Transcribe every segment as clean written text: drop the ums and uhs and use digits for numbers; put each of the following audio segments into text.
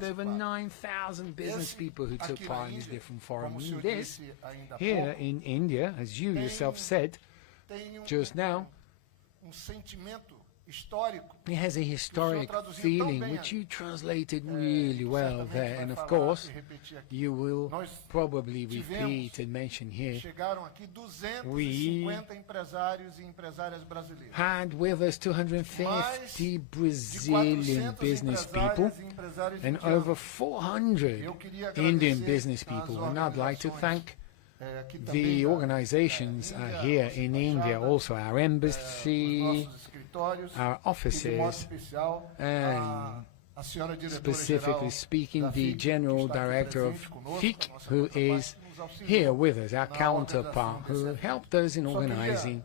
had over 9,000 business people who took part in these different forums. This, here in India, as you yourself said just now, it has a historic feeling, which you translated really well there. And of course, you will probably repeat and mention here, we had with us 250 Brazilian business people and over 400 Indian business people. And I'd like to thank the organizations here in India, also our embassy, our offices, and specifically speaking, the General Director of FIC, who is here with us, our counterpart, who helped us in organizing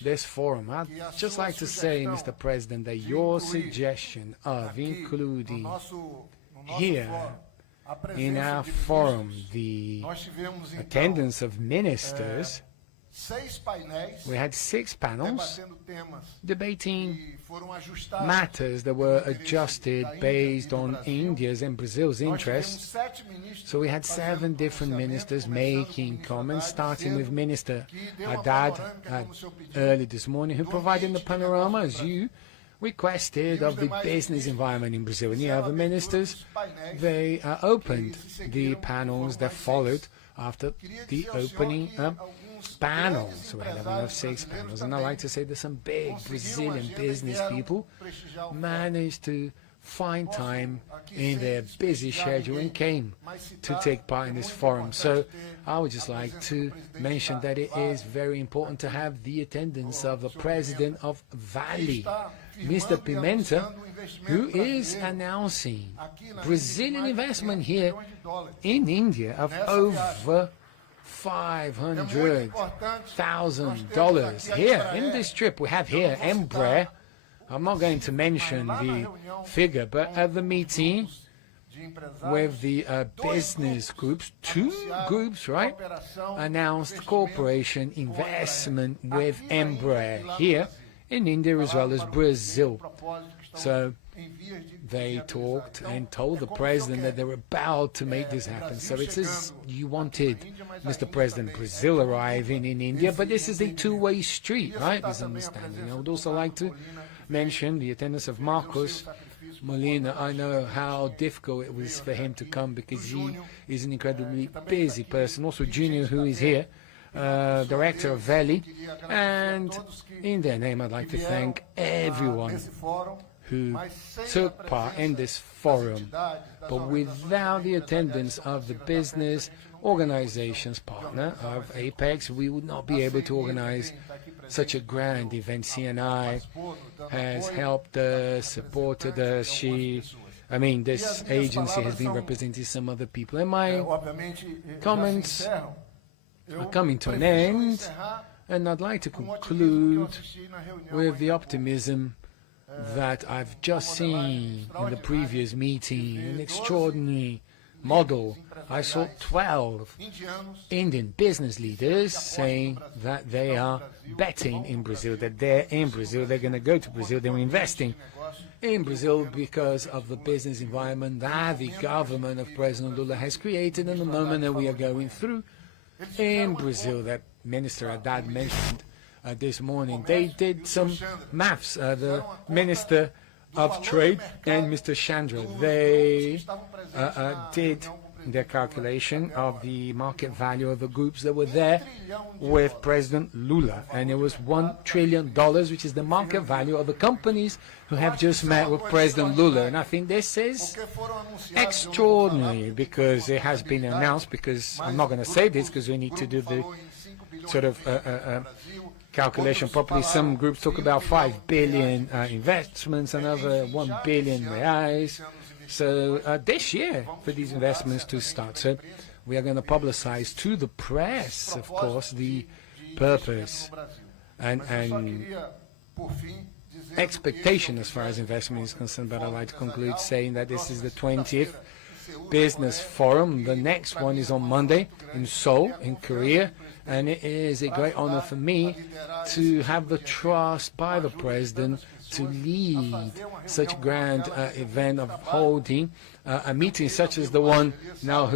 this forum. I'd just like to say, Mr. President, that your suggestion of including here in our forum the attendance of ministers, we had 6 panels debating matters that were adjusted based on India's and Brazil's interests. So we had 7 different ministers making comments, starting with Minister Haddad early this morning, who provided the panorama, as you requested, of the business environment in Brazil. And the other ministers, they opened the panels that followed after the opening panel. So we had of 6 panels. And I'd like to say that some big Brazilian business people managed to find time in their busy schedule and came to take part in this forum. So I would just like to mention that it is very important to have the attendance of the president of Vale, Mr. Pimenta, who is announcing Brazilian investment here in India of over $500,000 here in this trip. We have here Embraer. I'm not going to mention the figure, but at the meeting with the business groups, 2 groups, right, announced cooperation investment with Embraer here in India as well as Brazil. So they talked and told the president that they were about to make this happen. So it's as you wanted, Mr. President, Brazil arriving in India, but this is a two-way street, right, this understanding. I would also like to mention the attendance of Marcos Molina. I know how difficult it was for him to come because he is an incredibly busy person. Also Junior, who is here, Director of Valley, and in their name I'd like to thank everyone who took part in this forum. But without the attendance of the business organizations partner of Apex, we would not be able to organize such a grand event. CNI has helped us, supported us. This agency has been representing some other people. And my comments are coming to an end, and I'd like to conclude with the optimism that I've just seen in the previous meeting, an extraordinary model. I saw 12 Indian business leaders saying that they are betting in Brazil, that they're in Brazil, they're going to go to Brazil, they're investing in Brazil because of the business environment that the government of President Lula has created in the moment that we are going through in Brazil, that Minister Haddad mentioned this morning. They did some maths, the Minister of Trade and Mr. Chandra. They did their calculation of the market value of the groups that were there with President Lula, and it was $1 trillion, which is the market value of the companies who have just met with President Lula. And I think this is extraordinary because it has been announced, because I'm not going to say this because we need to do the sort of calculation properly. Some groups talk about 5 billion investments, another 1 billion reais. So this year for these investments to start. So we are going to publicize to the press, of course, the purpose and expectation as far as investment is concerned. But I'd like to conclude saying that this is the 20th Business Forum. The next one is on Monday in Seoul, in Korea. And it is a great honor for me to have the trust by the President to lead such a grand event of holding a meeting such as the one now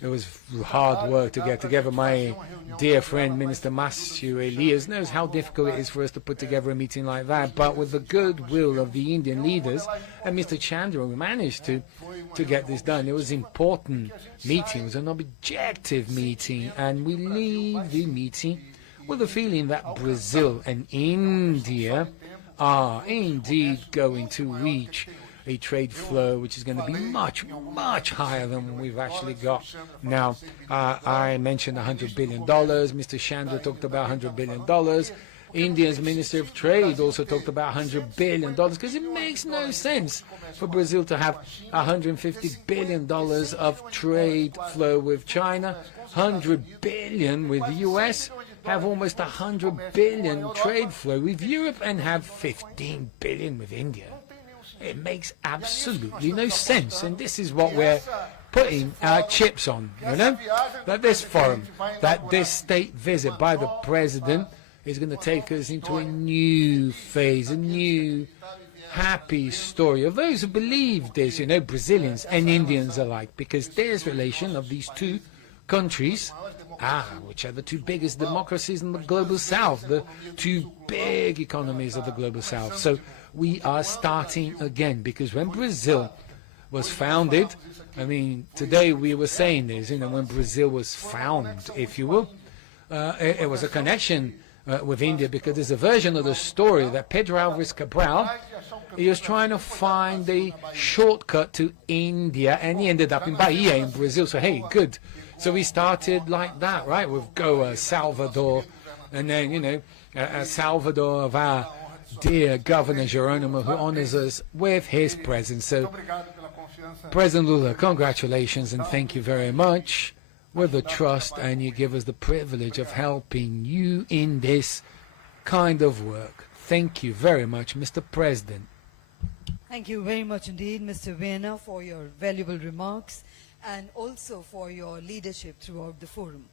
it was hard work to get together. My dear friend, Minister Inacio Elias, knows how difficult it is for us to put together a meeting like that. But with the goodwill of the Indian leaders and Mr. Chandra, we managed to get this done. It was an important meeting. It was an objective meeting. And we leave the meeting with the feeling that Brazil and India are indeed going to reach a trade flow which is going to be much, much higher than we've actually got now. I mentioned $100 billion. Mr. Chandra talked about $100 billion. India's Minister of Trade also talked about $100 billion, because it makes no sense for Brazil to have $150 billion of trade flow with China, $100 billion with the US, have almost $100 billion trade flow with Europe, and have $15 billion with India. It makes absolutely no sense, and this is what we're putting our chips on, that this forum, that this state visit by the president is going to take us into a new phase, a new happy story of those who believe this, Brazilians and Indians alike, because there's relation of these two countries, which are the two biggest democracies in the global south, the two big economies of the global south. So we are starting again, because when Brazil was founded, today we were saying this, when Brazil was found, if you will, it was a connection with India, because there's a version of the story that Pedro Alvarez Cabral, he was trying to find a shortcut to India, and he ended up in Bahia in Brazil. So hey, good. So we started like that, right, with Goa, Salvador, and then, Salvador of our dear Governor Geronimo, who honors us with his presence. So, President Lula, congratulations and thank you very much with the trust, and you give us the privilege of helping you in this kind of work. Thank you very much, Mr. President. Thank you very much indeed, Mr. Viena, for your valuable remarks and also for your leadership throughout the forum.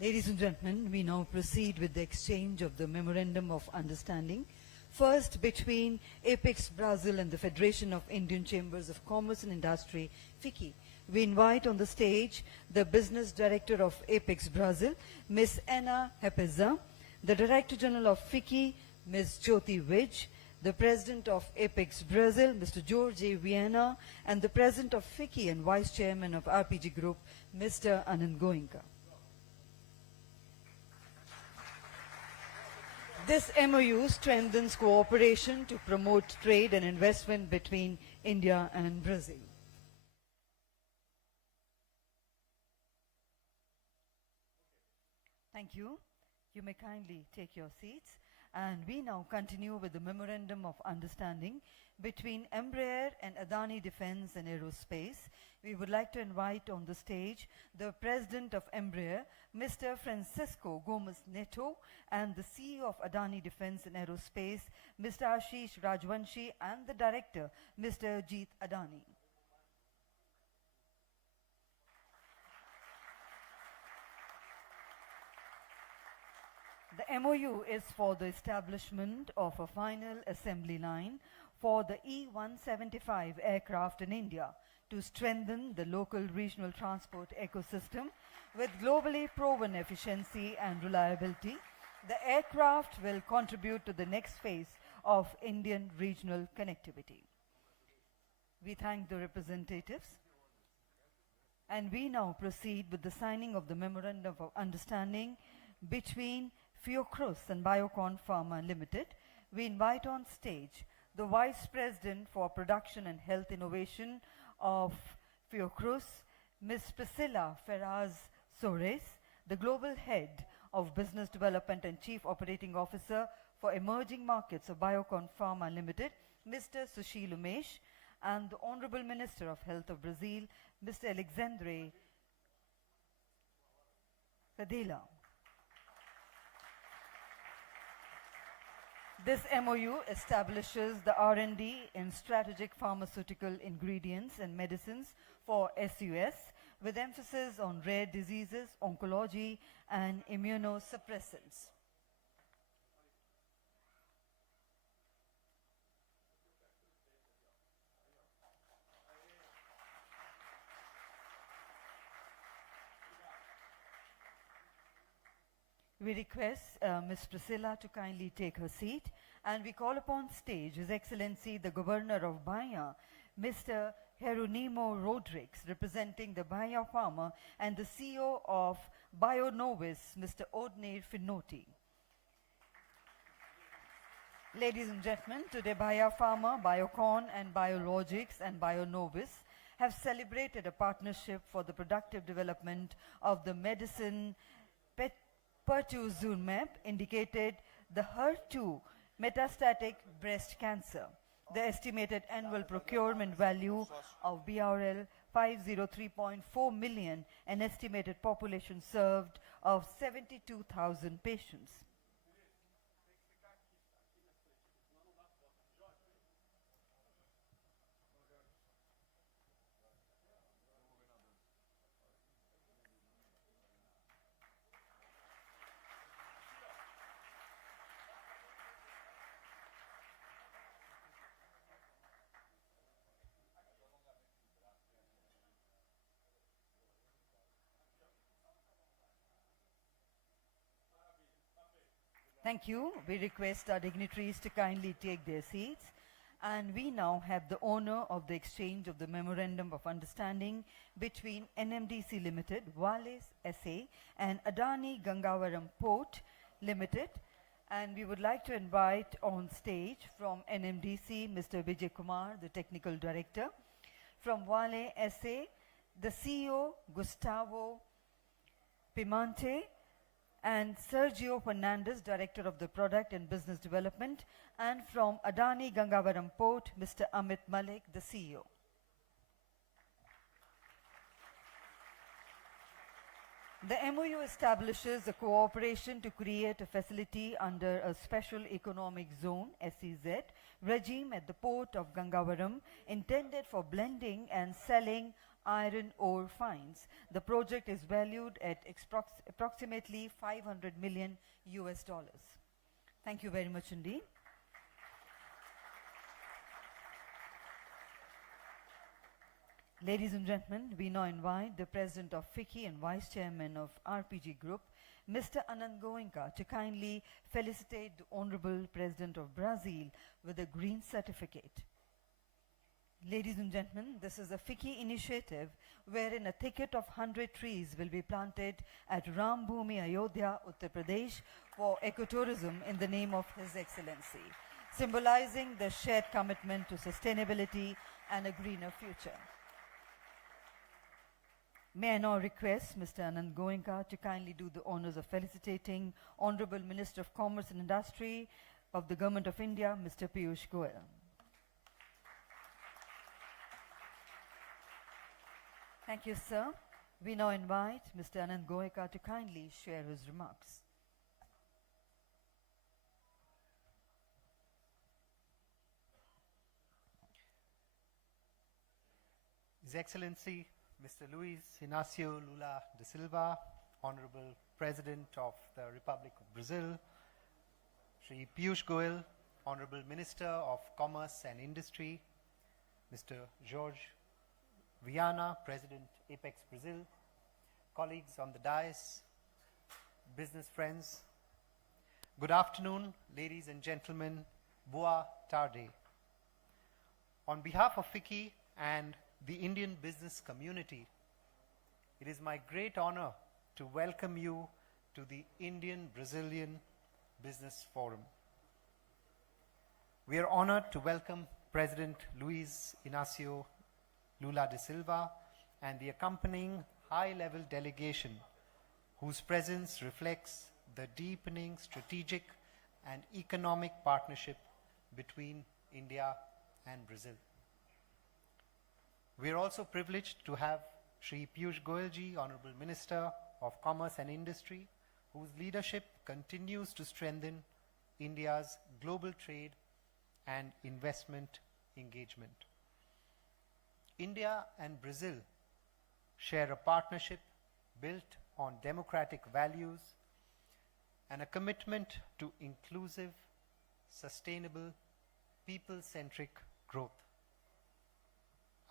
Ladies and gentlemen, we now proceed with the exchange of the Memorandum of Understanding, first between Apex Brazil and the Federation of Indian Chambers of Commerce and Industry, FICCI. We invite on the stage the Business Director of Apex Brazil, Ms. Ana Hepeza, the Director General of FICCI, Ms. Jyoti Vij, the President of Apex Brazil, Mr. George A. Viena, and the President of FICCI and Vice Chairman of RPG Group, Mr. Anand Goenka. This MOU strengthens cooperation to promote trade and investment between India and Brazil. Thank you. You may kindly take your seats. And we now continue with the Memorandum of Understanding between Embraer and Adani Defence and Aerospace. We would like to invite on the stage the President of Embraer, Mr. Francisco Gomes Neto, and the CEO of Adani Defence and Aerospace, Mr. Ashish Rajwanshi, and the Director, Mr. Jeet Adani. The MOU is for the establishment of a final assembly line for the E-175 aircraft in India to strengthen the local regional transport ecosystem with globally proven efficiency and reliability. The aircraft will contribute to the next phase of Indian regional connectivity. We thank the representatives. And we now proceed with the signing of the Memorandum of Understanding between Fiocruz and Biocon Pharma Limited. We invite on stage the Vice President for Production and Health Innovation of Fiocruz, Ms. Priscilla Ferraz Sores, the Global Head of Business Development and Chief Operating Officer for Emerging Markets of Biocon Pharma Limited, Mr. Sushil Umesh, and the Honorable Minister of Health of Brazil, Mr. Alexandre Cadela. This MOU establishes the R&D in strategic pharmaceutical ingredients and medicines for SUS, with emphasis on rare diseases, oncology, and immunosuppressants. We request Ms. Priscilla to kindly take her seat, and we call upon stage His Excellency the Governor of Bahia, Mr. Jeronimo Rodrigues, representing the Bahia farmer, and the CEO of BioNovis, Mr. Odnir Finotti. Ladies and gentlemen, today Bahia Pharma, Biocon and Biologics and BioNovis have celebrated a partnership for the productive development of the medicine pertuzumab, indicated the HER2 metastatic breast cancer. The estimated annual procurement value of BRL 503.4 million, an estimated population served of 72,000 patients. Thank you. We request our dignitaries to kindly take their seats. And we now have the honor of the exchange of the Memorandum of Understanding between NMDC Limited, Wales SA, and Adani Gangavaram Port Limited. And we would like to invite on stage from NMDC, Mr. Vijay Kumar, the Technical Director. From Wale SA, the CEO, Gustavo Pimante, and Sergio Fernandez, Director of the Product and Business Development, and from Adani Gangavaram Port, Mr. Amit Malik, the CEO. The MOU establishes a cooperation to create a facility under a Special Economic Zone (SEZ) regime at the port of Gangavaram, intended for blending and selling iron ore fines. The project is valued at approximately $500 million. Thank you very much indeed. Ladies and gentlemen, we now invite the President of FICCI and Vice Chairman of RPG Group, Mr. Anand Goenka, to kindly felicitate the Honorable President of Brazil with a green certificate. Ladies and gentlemen, this is a FICCI initiative wherein a thicket of 100 trees will be planted at Ram Bhumi, Ayodhya, Uttar Pradesh for ecotourism in the name of His Excellency, symbolizing the shared commitment to sustainability and a greener future. May I now request Mr. Anand Goenka to kindly do the honors of felicitating Honorable Minister of Commerce and Industry of the Government of India, Mr. Piyush Goyal. Thank you, sir. We now invite Mr. Anand Goenka to kindly share his remarks. His Excellency, Mr. Luiz Inacio Lula Da Silva, Honorable President of the Republic of Brazil, Shri Piyush Goyal, Honorable Minister of Commerce and Industry, Mr. Jorge Viana, President, Apex Brazil, colleagues on the dais, business friends. Good afternoon, ladies and gentlemen. Boa tarde. On behalf of FICCI and the Indian business community, it is my great honor to welcome you to the Indian-Brazilian Business Forum. We are honored to welcome President Luiz Inacio Lula Da Silva and the accompanying high-level delegation, whose presence reflects the deepening strategic and economic partnership between India and Brazil. We are also privileged to have Shri Piyush Goyal ji, Honorable Minister of Commerce and Industry, whose leadership continues to strengthen India's global trade and investment engagement. India and Brazil share a partnership built on democratic values and a commitment to inclusive, sustainable, people-centric growth.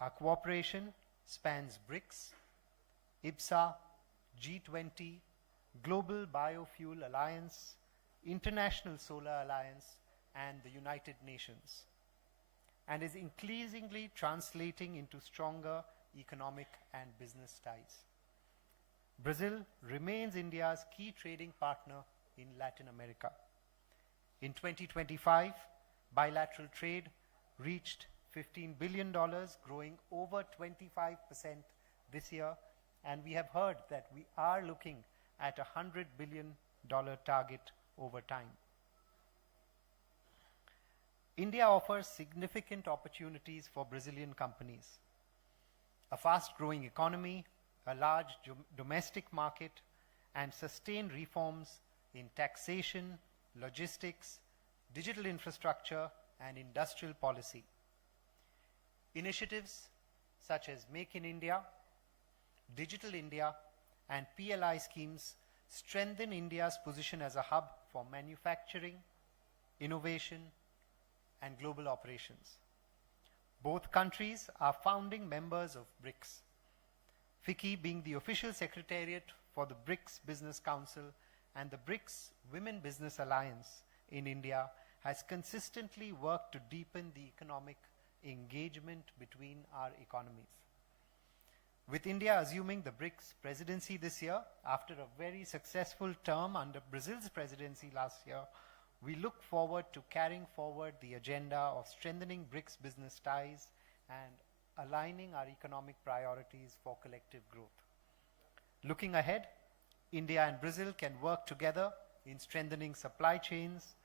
Our cooperation spans BRICS, IBSA, G20, Global Biofuel Alliance, International Solar Alliance, and the United Nations, and is increasingly translating into stronger economic and business ties. Brazil remains India's key trading partner in Latin America. In 2025, bilateral trade reached $15 billion, growing over 25% this year, and we have heard that we are looking at a $100 billion target over time. India offers significant opportunities for Brazilian companies. A fast-growing economy, a large domestic market, and sustained reforms in taxation, logistics, digital infrastructure, and industrial policy. Initiatives such as Make in India, Digital India, and PLI schemes strengthen India's position as a hub for manufacturing, innovation, and global operations. Both countries are founding members of BRICS, FICCI being the official secretariat for the BRICS Business Council, and the BRICS Women Business Alliance in India has consistently worked to deepen the economic engagement between our economies. With India assuming the BRICS presidency this year, after a very successful term under Brazil's presidency last year, we look forward to carrying forward the agenda of strengthening BRICS business ties and aligning our economic priorities for collective growth. Looking ahead, India and Brazil can work together in strengthening supply chains,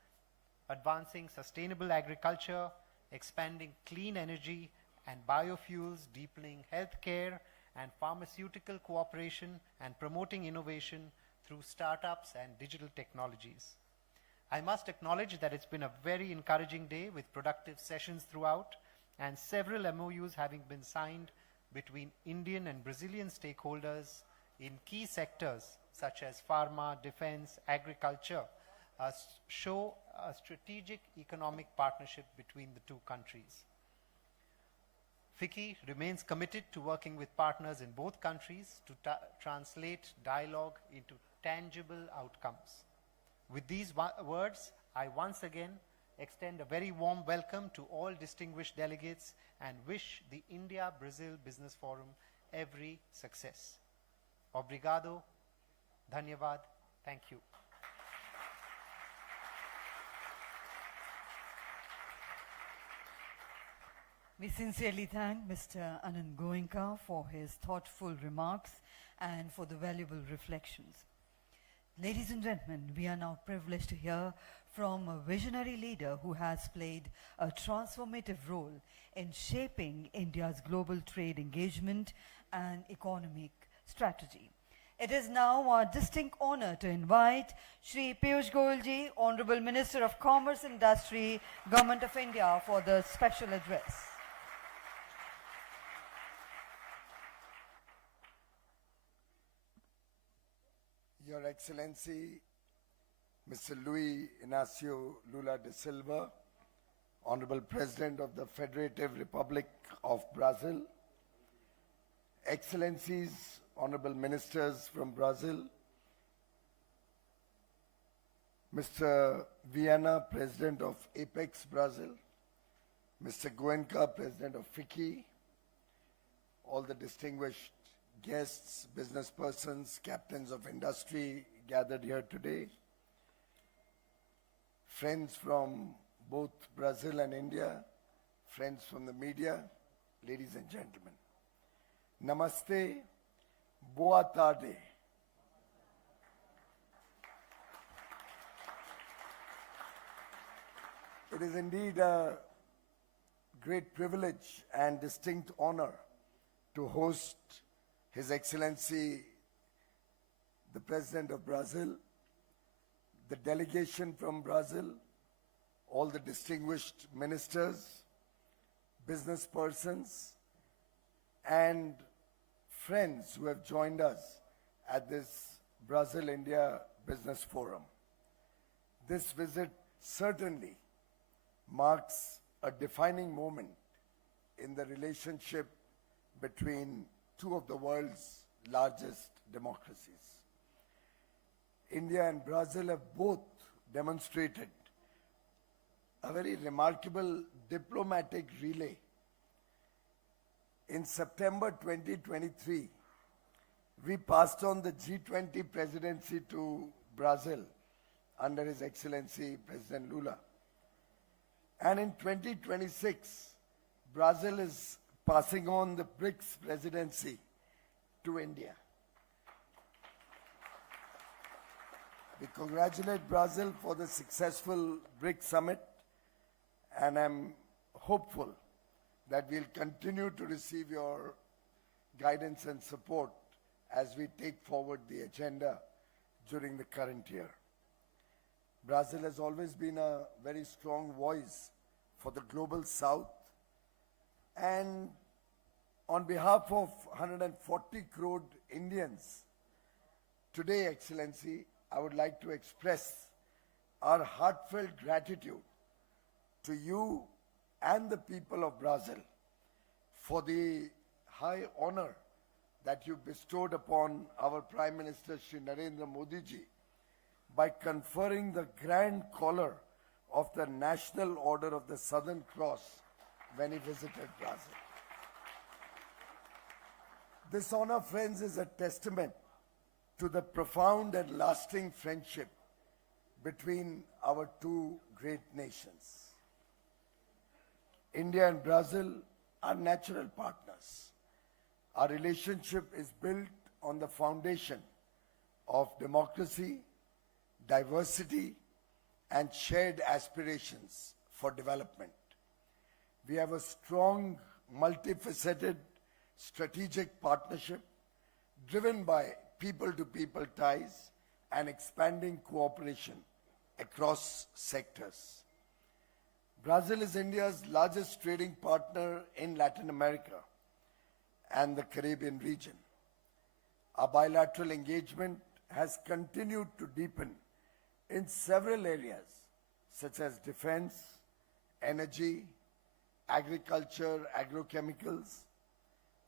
advancing sustainable agriculture, expanding clean energy and biofuels, deepening healthcare and pharmaceutical cooperation, and promoting innovation through startups and digital technologies. I must acknowledge that it's been a very encouraging day with productive sessions throughout and several MOUs having been signed between Indian and Brazilian stakeholders in key sectors such as pharma, defense, agriculture, show a strategic economic partnership between the two countries. FICCI remains committed to working with partners in both countries to translate dialogue into tangible outcomes. With these words, I once again extend a very warm welcome to all distinguished delegates and wish the India-Brazil Business Forum every success. Obrigado, dhanyavad, thank you. We sincerely thank Mr. Anand Goenka for his thoughtful remarks and for the valuable reflections. Ladies and gentlemen, we are now privileged to hear from a visionary leader who has played a transformative role in shaping India's global trade engagement and economic strategy. It is now our distinct honor to invite Shri Piyush Goyal ji, Honorable Minister of Commerce and Industry, Government of India, for the special address. Your Excellency, Mr. Luiz Inacio Lula Da Silva, Honorable President of the Federative Republic of Brazil, Excellencies, Honorable Ministers from Brazil, Mr. Viana, President of Apex Brazil, Mr. Goenka, President of FICCI, all the distinguished guests, business persons, captains of industry gathered here today, friends from both Brazil and India, friends from the media, ladies and gentlemen. Namaste, boa tarde. It is indeed a great privilege and distinct honor to host His Excellency, the President of Brazil, the delegation from Brazil, all the distinguished ministers, business persons, and friends who have joined us at this Brazil-India Business Forum. This visit certainly marks a defining moment in the relationship between two of the world's largest democracies. India and Brazil have both demonstrated a very remarkable diplomatic relay. In September 2023, we passed on the G20 presidency to Brazil under His Excellency President Lula. And in 2026, Brazil is passing on the BRICS presidency to India. We congratulate Brazil for the successful BRICS summit, and I'm hopeful that we'll continue to receive your guidance and support as we take forward the agenda during the current year. Brazil has always been a very strong voice for the global South, and on behalf of 140 crore Indians, today, Excellency, I would like to express our heartfelt gratitude to you and the people of Brazil for the high honor that you bestowed upon our Prime Minister Shri Narendra Modi ji by conferring the grand collar of the National Order of the Southern Cross when he visited Brazil. This honor, friends, is a testament to the profound and lasting friendship between our two great nations. India and Brazil are natural partners. Our relationship is built on the foundation of democracy, diversity, and shared aspirations for development. We have a strong, multifaceted, strategic partnership driven by people-to-people ties and expanding cooperation across sectors. Brazil is India's largest trading partner in Latin America and the Caribbean region. Our bilateral engagement has continued to deepen in several areas such as defense, energy, agriculture, agrochemicals.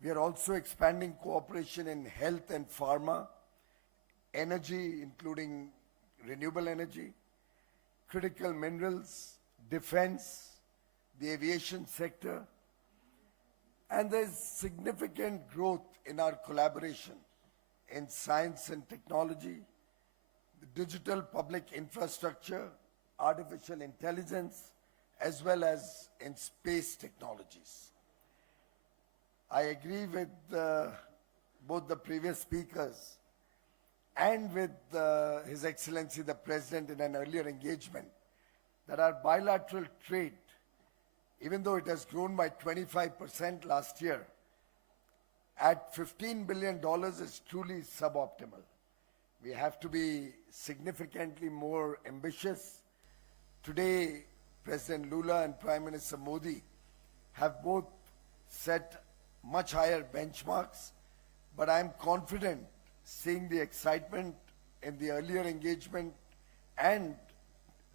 We are also expanding cooperation in health and pharma, energy, including renewable energy, critical minerals, defense, the aviation sector, and there is significant growth in our collaboration in science and technology, the digital public infrastructure, artificial intelligence, as well as in space technologies. I agree with both the previous speakers and with His Excellency the President in an earlier engagement that our bilateral trade, even though it has grown by 25% last year, at $15 billion is truly suboptimal. We have to be significantly more ambitious. Today, President Lula and Prime Minister Modi have both set much higher benchmarks, but I am confident, seeing the excitement in the earlier engagement and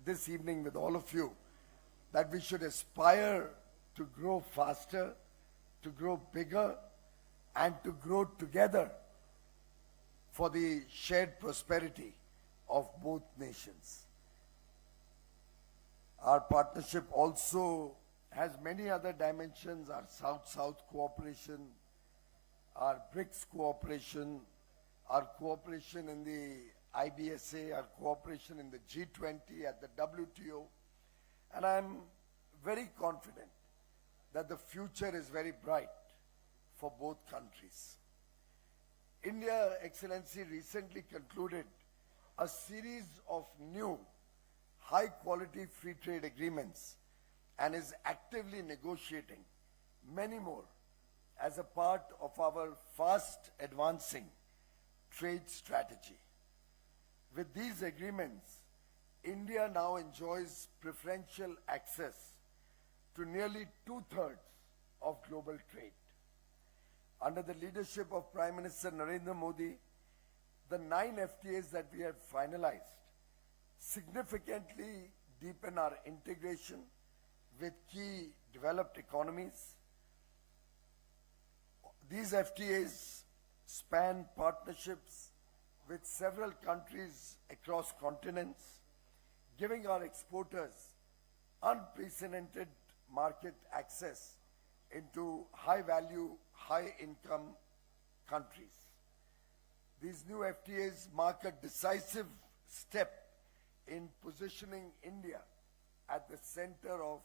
this evening with all of you, that we should aspire to grow faster, to grow bigger, and to grow together for the shared prosperity of both nations. Our partnership also has many other dimensions: our South-South cooperation, our BRICS cooperation, our cooperation in the IBSA, our cooperation in the G20, at the WTO. And I'm very confident that the future is very bright for both countries. India, Excellency, recently concluded a series of new high-quality free trade agreements and is actively negotiating many more as a part of our fast advancing trade strategy. With these agreements, India now enjoys preferential access to nearly 2/3 of global trade. Under the leadership of Prime Minister Narendra Modi, the 9 FTAs that we have finalized significantly deepen our integration with key developed economies. These FTAs span partnerships with several countries across continents, giving our exporters unprecedented market access into high-value, high-income countries. These new FTAs mark a decisive step in positioning India at the center of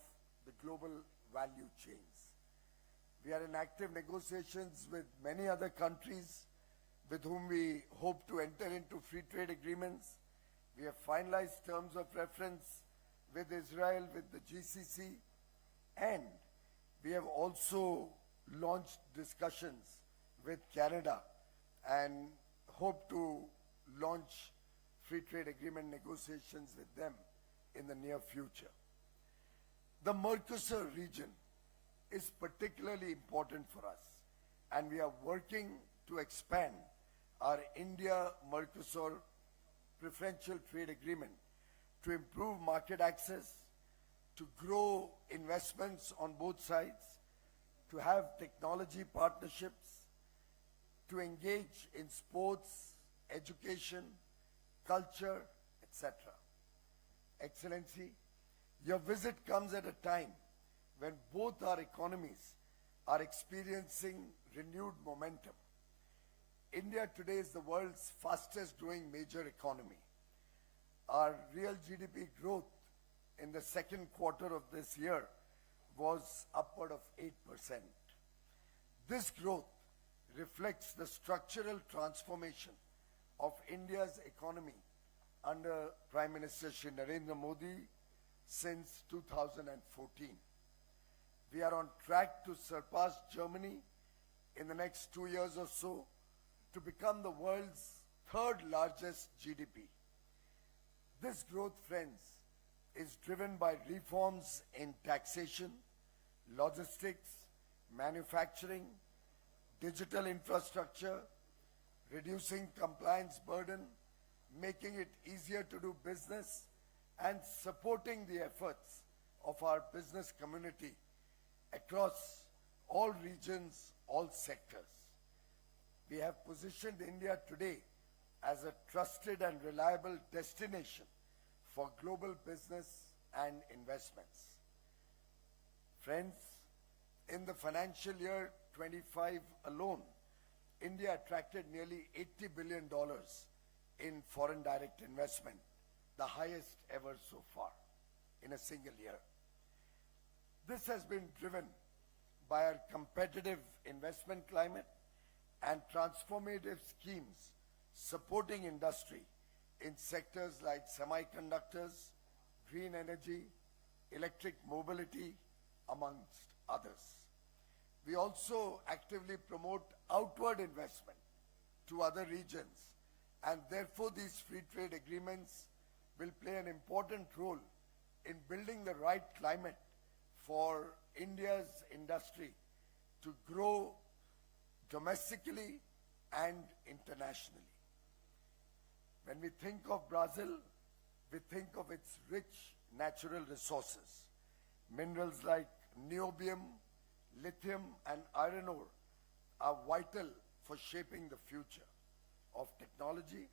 the global value chains. We are in active negotiations with many other countries with whom we hope to enter into free trade agreements. We have finalized terms of reference with Israel, with the GCC, and we have also launched discussions with Canada and hope to launch free trade agreement negotiations with them in the near future. The Mercosur region is particularly important for us, and we are working to expand our India-Mercosur preferential trade agreement to improve market access, to grow investments on both sides, to have technology partnerships, to engage in sports, education, culture, etc. Excellency, your visit comes at a time when both our economies are experiencing renewed momentum. India today is the world's fastest growing major economy. Our real GDP growth in the second quarter of this year was upward of 8%. This growth reflects the structural transformation of India's economy under Prime Minister Shri Narendra Modi since 2014. We are on track to surpass Germany in the next 2 years or so to become the world's third largest GDP. This growth, friends, is driven by reforms in taxation, logistics, manufacturing, digital infrastructure, reducing compliance burden, making it easier to do business, and supporting the efforts of our business community across all regions, all sectors. We have positioned India today as a trusted and reliable destination for global business and investments. Friends, in the financial year 25 alone, India attracted nearly $80 billion in foreign direct investment, the highest ever so far in a single year. This has been driven by our competitive investment climate and transformative schemes supporting industry in sectors like semiconductors, green energy, electric mobility, amongst others. We also actively promote outward investment to other regions, and therefore these free trade agreements will play an important role in building the right climate for India's industry to grow domestically and internationally. When we think of Brazil, we think of its rich natural resources. Minerals like niobium, lithium, and iron ore are vital for shaping the future of technology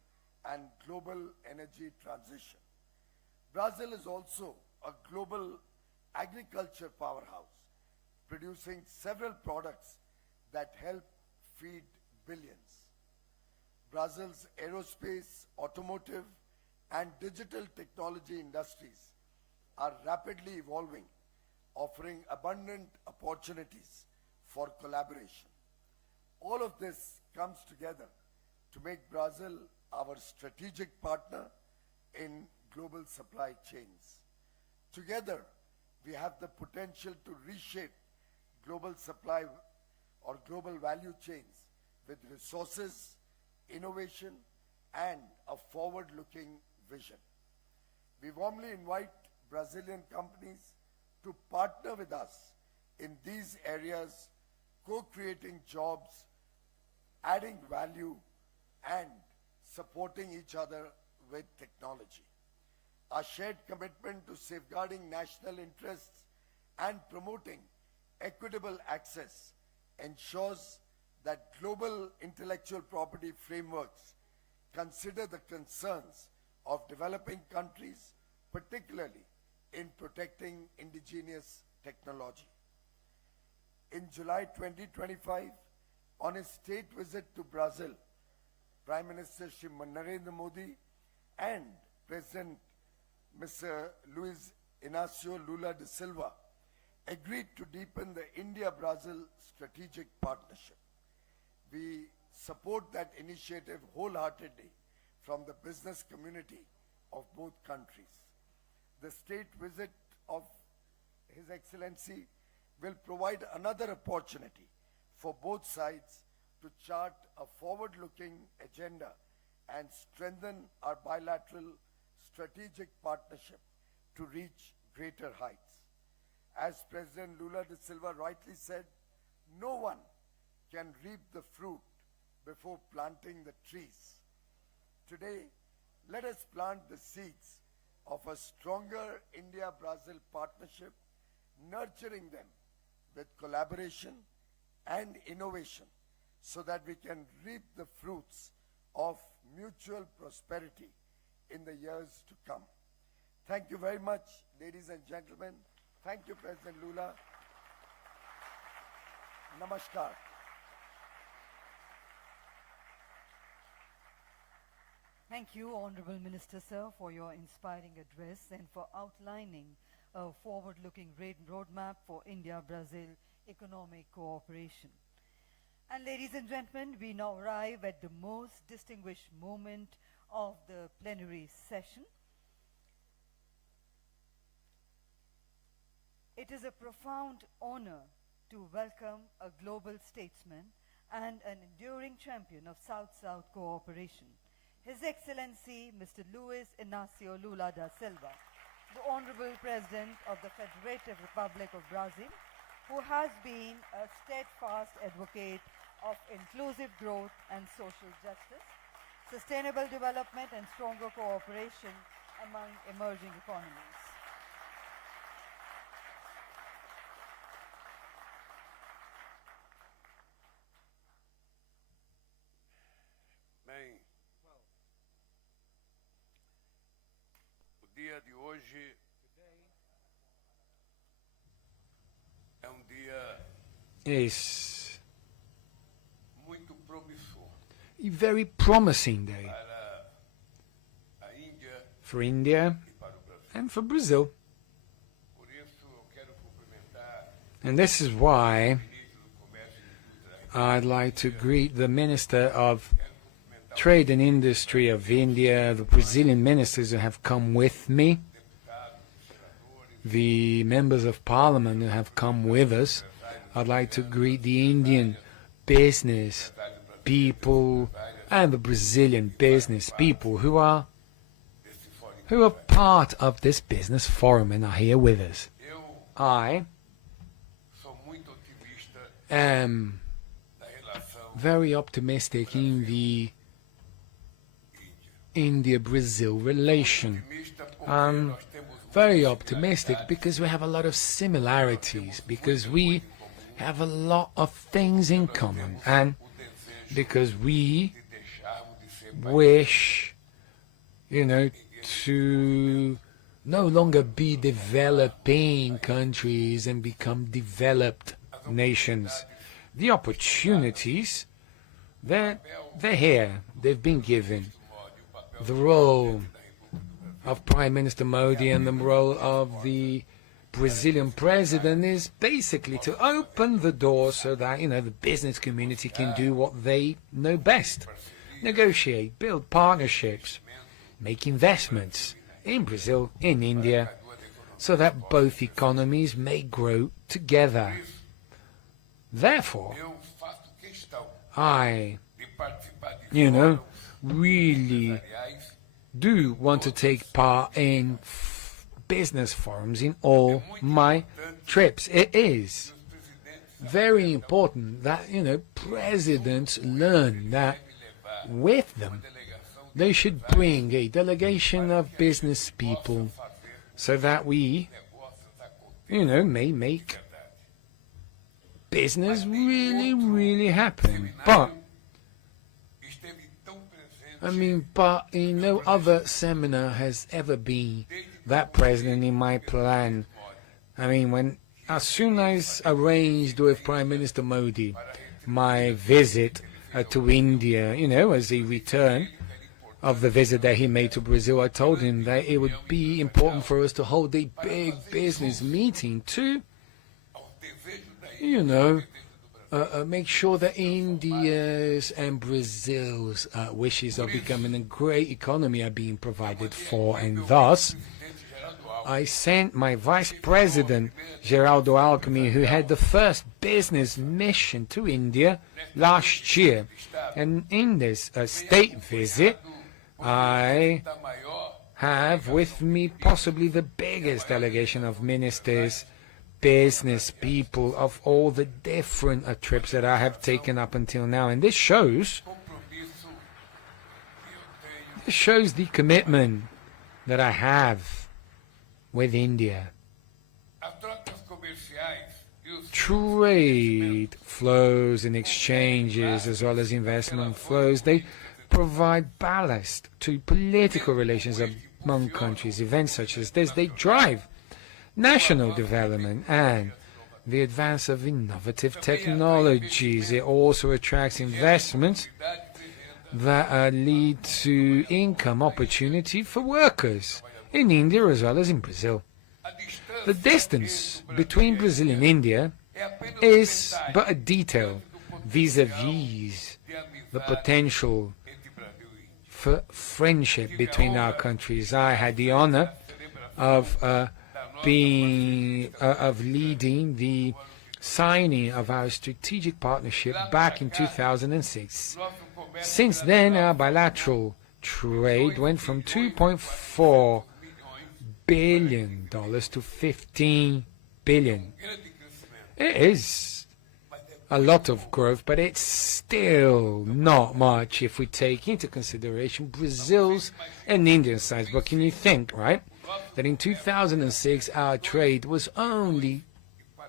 and global energy transition. Brazil is also a global agriculture powerhouse, producing several products that help feed billions. Brazil's aerospace, automotive, and digital technology industries are rapidly evolving, offering abundant opportunities for collaboration. All of this comes together to make Brazil our strategic partner in global supply chains. Together, we have the potential to reshape global supply or global value chains with resources, innovation, and a forward-looking vision. We warmly invite Brazilian companies to partner with us in these areas, co-creating jobs, adding value, and supporting each other with technology. Our shared commitment to safeguarding national interests and promoting equitable access ensures that global intellectual property frameworks consider the concerns of developing countries, particularly in protecting indigenous technology. In July 2025, on his state visit to Brazil, Prime Minister Shri Narendra Modi and President Mr. Luiz Inacio Lula Da Silva agreed to deepen the India-Brazil strategic partnership. We support that initiative wholeheartedly from the business community of both countries. The state visit of His Excellency will provide another opportunity for both sides to chart a forward-looking agenda and strengthen our bilateral strategic partnership to reach greater heights. As President Lula da Silva rightly said, no one can reap the fruit before planting the trees. Today, let us plant the seeds of a stronger India-Brazil partnership, nurturing them with collaboration and innovation so that we can reap the fruits of mutual prosperity in the years to come. Thank you very much, ladies and gentlemen. Thank you, President Lula. Namaskar. Thank you, Honorable Minister, sir, for your inspiring address and for outlining a forward-looking roadmap for India-Brazil economic cooperation. And ladies and gentlemen, we now arrive at the most distinguished moment of the plenary session. It is a profound honor to welcome a global statesman and an enduring champion of South-South cooperation, His Excellency Mr. Luiz Inacio Lula da Silva, the Honorable President of the Federative Republic of Brazil, who has been a steadfast advocate of inclusive growth and social justice, sustainable development and stronger cooperation among emerging economies. Bem, o dia de hoje é dia It's muito promissor a very promising day para a Índia for India e para o Brasil. and for Brazil. Por isso, eu quero cumprimentar And this is why o ministro do Comércio e Indústria, I'd like to greet the Minister of Trade and Industry of India, the Brazilian ministers who have come with me, the members of parliament who have come with us. I'd like to greet the Indian business people and the Brazilian business people who are part of this business forum and are here with us. eu I sou muito otimista am na relação very optimistic in the India-Brazil relation. otimista porque I'm nós temos very optimistic because we have a lot of similarities, because we have a lot of things in common, and because we de deixarmos de ser wish, to no longer be developing countries and become developed nations. The opportunities, they're here, they've been given. The role of Prime Minister Modi and the role of the Brazilian president is basically to open the door so that, the business community can do what they know best. Negotiate, build partnerships, make investments in Brazil, in India, so that both economies may grow together. Therefore, eu faço questão I, de participar de fóruns really empresariais do want to take part in business forums in all my trips. It is very important that, presidents learn that with them they should bring a delegation of business people so that we, may make business really, really happen. But esteve tão presente I mean, but in no other seminar has ever been that present in my plan. I mean, as soon as arranged with Prime Minister Modi my visit to India, as a return of the visit that he made to Brazil, I told him that it would be important for us to hold a big business meeting to, make sure that India's and Brazil's wishes of becoming a great economy are being provided for, and thus I sent my Vice President, Geraldo Alckmin, who had the first business mission to India last year. And in this state visit, I have with me possibly the biggest delegation of ministers, business people of all the different trips that I have taken up until now. And this shows the commitment that I have with India. Trade flows and exchanges, as well as investment flows, they provide ballast to political relations among countries. Events such as this, they drive national development and the advance of innovative technologies. It also attracts investments that lead to income opportunity for workers in India as well as in Brazil. The distance between Brazil and India is but a detail vis-a-vis the potential for friendship between our countries. I had the honor of leading the signing of our strategic partnership back in 2006. Since then, our bilateral trade went from $2.4 billion to $15 billion. It is a lot of growth, but it's still not much if we take into consideration Brazil's and India's size. But can you think, right, that in 2006 our trade was only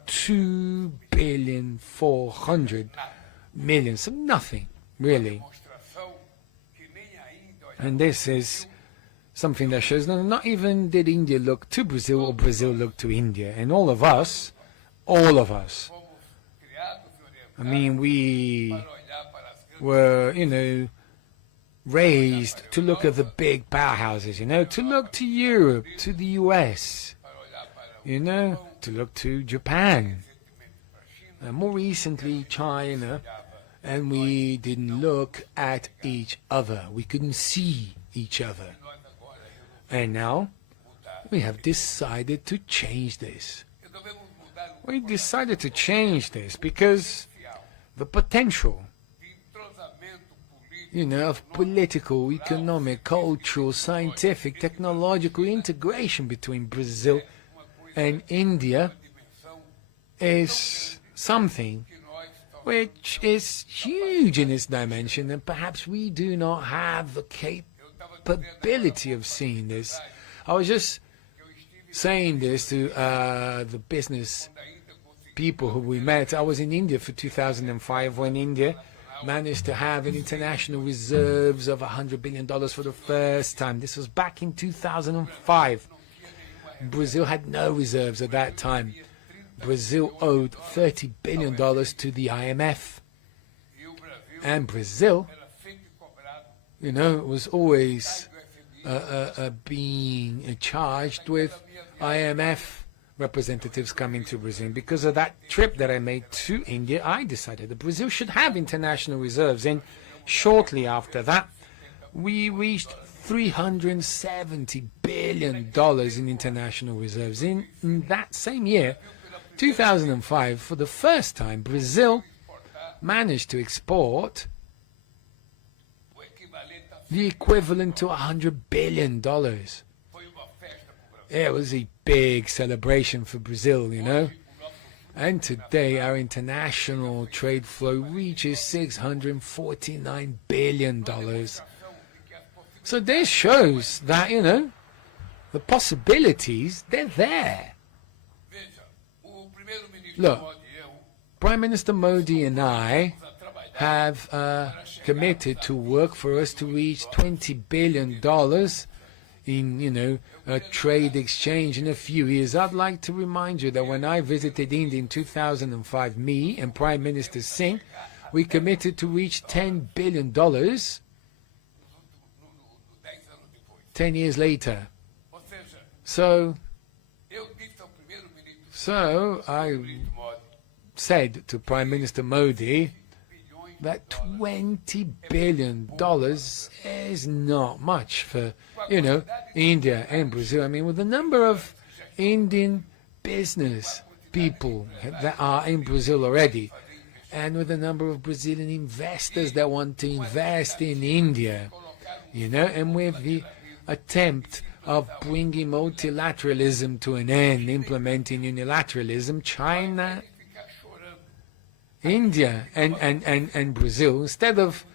$2,400,000,000, so nothing really. And this is something that shows that not even did India look to Brazil or Brazil look to India. And all of us, I mean, we were, raised to look at the big powerhouses, to look to Europe, to the US, to look to Japan, and more recently China, and we didn't look at each other. We couldn't see each other. And now we have decided to change this. We decided to change this because the potential, of political, economic, cultural, scientific, technological integration between Brazil and India is something which is huge in its dimension, and perhaps we do not have the capability of seeing this. I was just saying this to the business people who we met. I was in India for 2005 when India managed to have an international reserves of $100 billion for the first time. This was back in 2005. Brazil had no reserves at that time. Brazil owed $30 billion to the IMF. And Brazil, was always being charged with IMF representatives coming to Brazil. Because of that trip that I made to India, I decided that Brazil should have international reserves. And shortly after that, we reached $370 billion in international reserves. In that same year, 2005, for the first time, Brazil managed to export the equivalent to $100 billion. It was a big celebration for Brazil, And today our international trade flow reaches $649 billion. So this shows that, the possibilities, they're there. Look, Prime Minister Modi and I have committed to work for us to reach $20 billion in, a trade exchange in a few years. I'd like to remind you that when I visited India in 2005, me and Prime Minister Singh, we committed to reach $10 billion 10 years later. Ou seja, So eu disse ao primeiro-ministro I said to Prime Minister Modi that $20 billion is not much for, India and Brazil. I mean, with the number of Indian business people that are in Brazil already, and with the number of Brazilian investors that want to invest in India, and with the attempt of bringing multilateralism to an end, implementing unilateralism, China, India and Brazil, instead of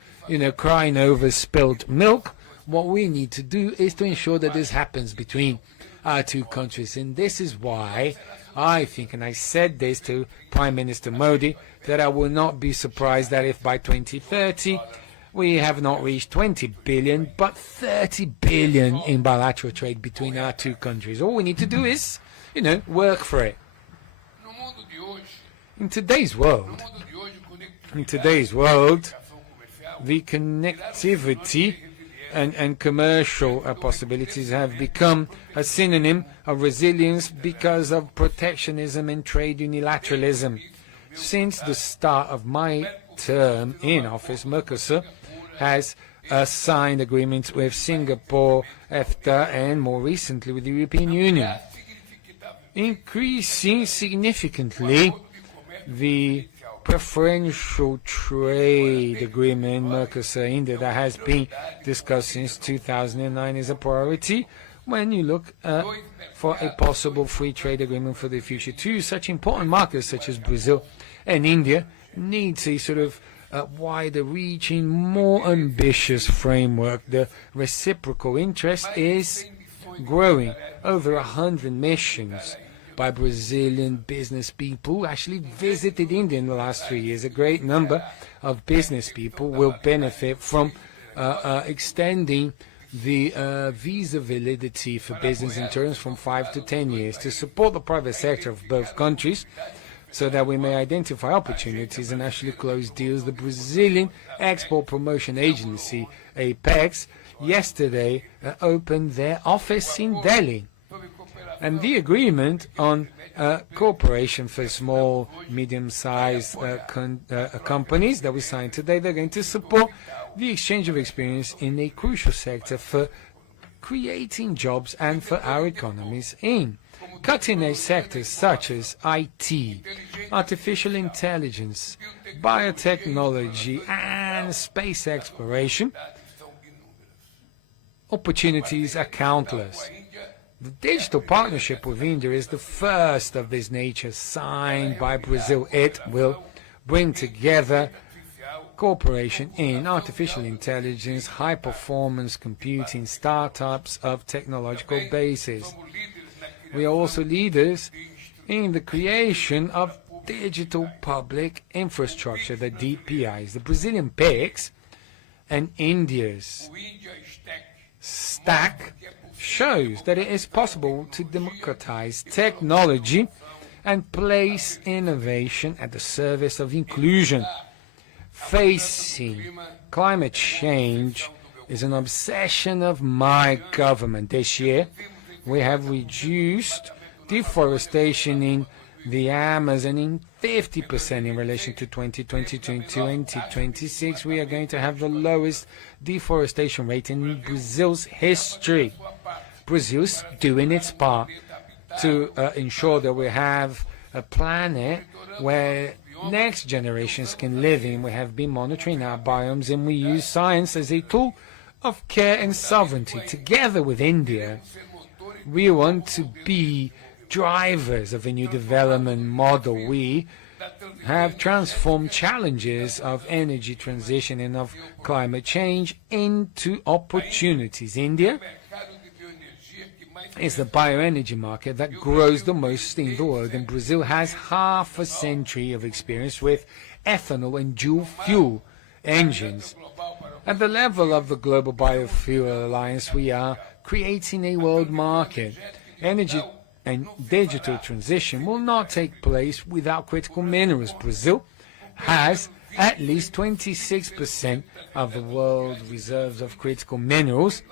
crying over spilt milk, what we need to do is to ensure that this happens between our two countries. And this is why I think, and I said this to Prime Minister Modi, that I will not be surprised that if by 2030 we have not reached 20 billion but 30 billion in bilateral trade between our two countries. All we need to do is, work for it. no mundo de hoje, In today's world, the connectivity and commercial possibilities have become a synonym of resilience because of protectionism and trade unilateralism. Since the start of my term in office, Mercosur has signed agreements with Singapore, EFTA, and more recently with the European Union, increasing significantly the preferential trade agreement Mercosur-India that has been discussed since 2009 is a priority when you look for a possible free trade agreement for the future. Two such important markets such as Brazil and India needs a sort of wider-reaching, more ambitious framework. The reciprocal interest is growing. Over 100 missions by Brazilian business people actually visited India in the last 3 years. A great number of business people will benefit from extending the visa validity for business in terms from 5 to 10 years to support the private sector of both countries so that we may identify opportunities and actually close deals. The Brazilian Export Promotion Agency, APEX, yesterday opened their office in Delhi. And the agreement on cooperation for small, medium-sized companies that we signed today, they're going to support the exchange of experience in a crucial sector for creating jobs and for our economies in cutting-edge sectors such as IT, artificial intelligence, biotechnology, and space exploration. Opportunities are countless. The digital partnership with India is the first of this nature signed by Brazil. It will bring together cooperation in artificial intelligence, high-performance computing, startups of technological basis. We are also leaders in the creation of digital public infrastructure, the DPIs. The Brazilian PIX and India's stack shows that it is possible to democratize technology and place innovation at the service of inclusion. Facing climate change is an obsession of my government. This year, we have reduced deforestation in the Amazon in 50% in relation to 2022. In 2026, we are going to have the lowest deforestation rate in Brazil's history. Brazil's doing its part to ensure that we have a planet where next generations can live in. We have been monitoring our biomes, and we use science as a tool of care and sovereignty. Together with India, we want to be drivers of a new development model. We have transformed challenges of energy transition and of climate change into opportunities. India is the bioenergy market that grows the most in the world, and Brazil has half a century of experience with ethanol and dual fuel engines. At the level of the Global Biofuel Alliance, we are creating a world market. Energy and digital transition will not take place without critical minerals. Brazil has at least 26% of the world reserves of critical minerals,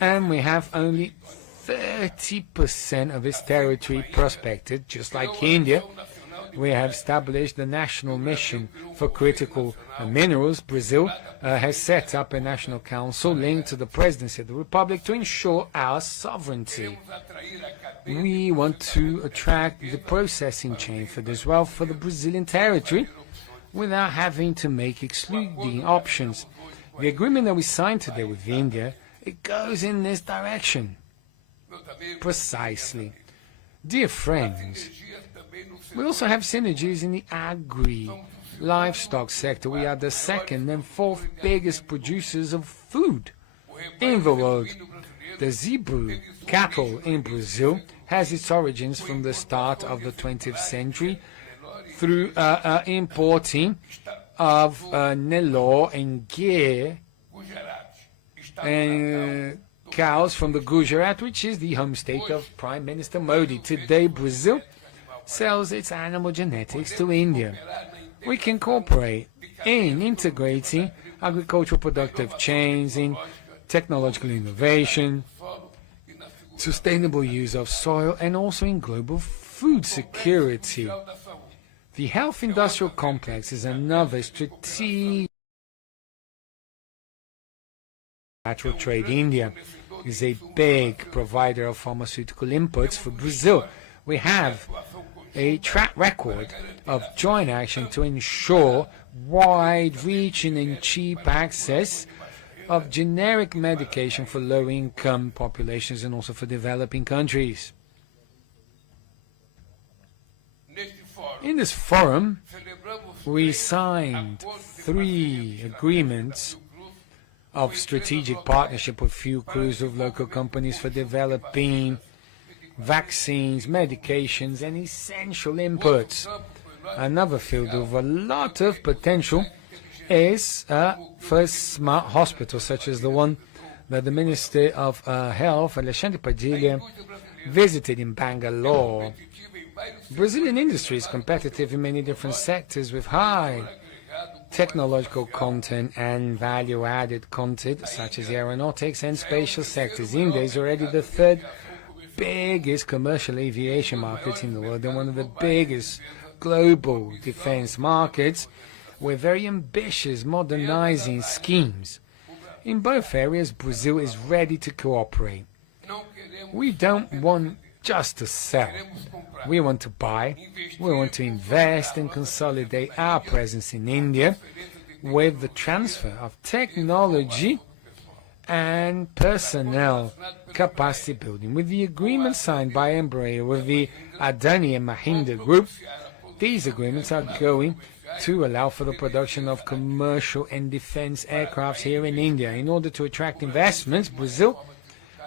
and we have only 30% of its territory prospected. Just like India, we have established the National Mission for Critical Minerals. Brazil has set up a national council linked to the presidency of the Republic to ensure our sovereignty. We want to attract the processing chain for this wealth for the Brazilian territory without having to make excluding options. The agreement that we signed today with India, it goes in this direction. Precisely. Dear friends, we also have synergies in the agri-livestock sector. We are the second and fourth biggest producers of food in the world. The zebu cattle in Brazil has its origins from the start of the 20th century through importing of Nelore and Ghee and cows from the Gujarat, which is the home state of Prime Minister Modi. Today, Brazil sells its animal genetics to India. We can cooperate in integrating agricultural productive chains, in technological innovation, sustainable use of soil, and also in global food security. The health industrial complex is another strategic natural trade. India is a big provider of pharmaceutical inputs for Brazil. We have a track record of joint action to ensure wide-reaching and cheap access of generic medication for low-income populations and also for developing countries. In this forum, we signed 3 agreements of strategic partnership with Fiocruz of local companies for developing vaccines, medications, and essential inputs. Another field of a lot of potential is for smart hospitals, such as the one that the Minister of Health, Alexandre Padilha, visited in Bangalore. Brazilian industry is competitive in many different sectors with high technological content and value-added content, such as aeronautics and spatial sectors. India is already the 3rd biggest commercial aviation market in the world and one of the biggest global defense markets, with very ambitious modernizing schemes. In both areas, Brazil is ready to cooperate. We don't want just to sell. We want to buy, we want to invest and consolidate our presence in India with the transfer of technology and personnel capacity building. With the agreement signed by Embraer with the Adani and Mahindra Group, these agreements are going to allow for the production of commercial and defense aircrafts here in India. In order to attract investments, Brazil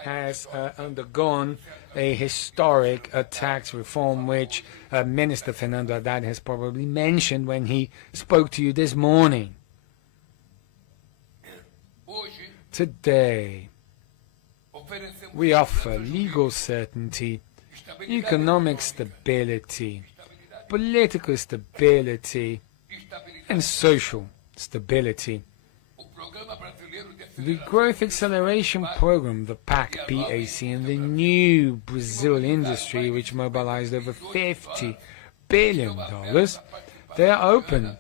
has undergone a historic tax reform, which Minister Fernando Haddad has probably mentioned when he spoke to you this morning. Today, we offer legal certainty, economic stability, political stability, and social stability. The Growth Acceleration Program, the PAC, and the new Brazil industry, which mobilized over $50 billion, they are open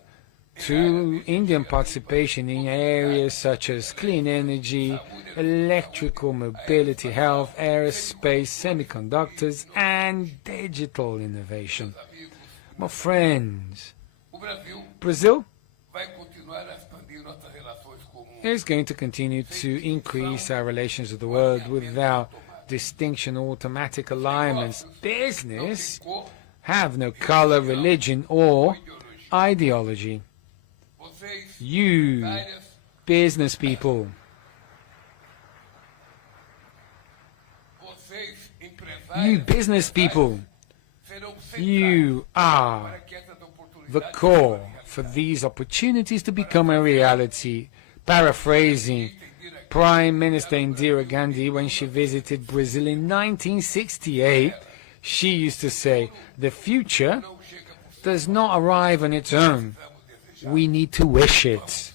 to Indian participation in areas such as clean energy, electrical mobility, health, aerospace, semiconductors, and digital innovation. My friends, Brazil is going to continue to increase our relations with the world without distinction or automatic alignments. Business have no color, religion, or ideology. You, business people, you are the core for these opportunities to become a reality. Paraphrasing Prime Minister Indira Gandhi when she visited Brazil in 1968, she used to say, "The future does not arrive on its own. We need to wish it."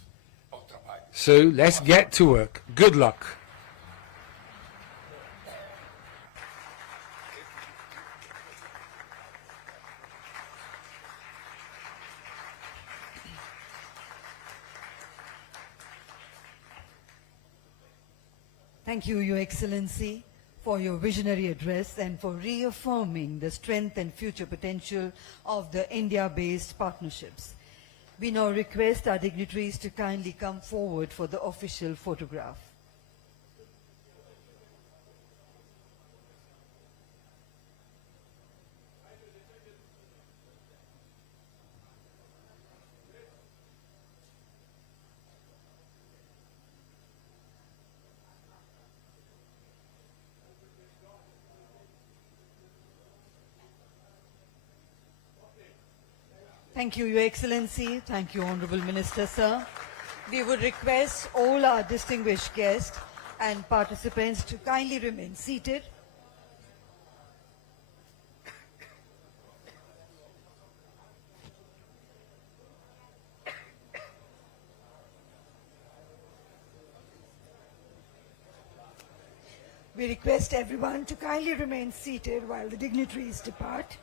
So let's get to work. Good luck. Thank you, Your Excellency, for your visionary address and for reaffirming the strength and future potential of the India-based partnerships. We now request our dignitaries to kindly come forward for the official photograph. Thank you, Your Excellency. Thank you, Honorable Minister, sir. We would request all our distinguished guests and participants to kindly remain seated. We request everyone to kindly remain seated while the dignitaries depart.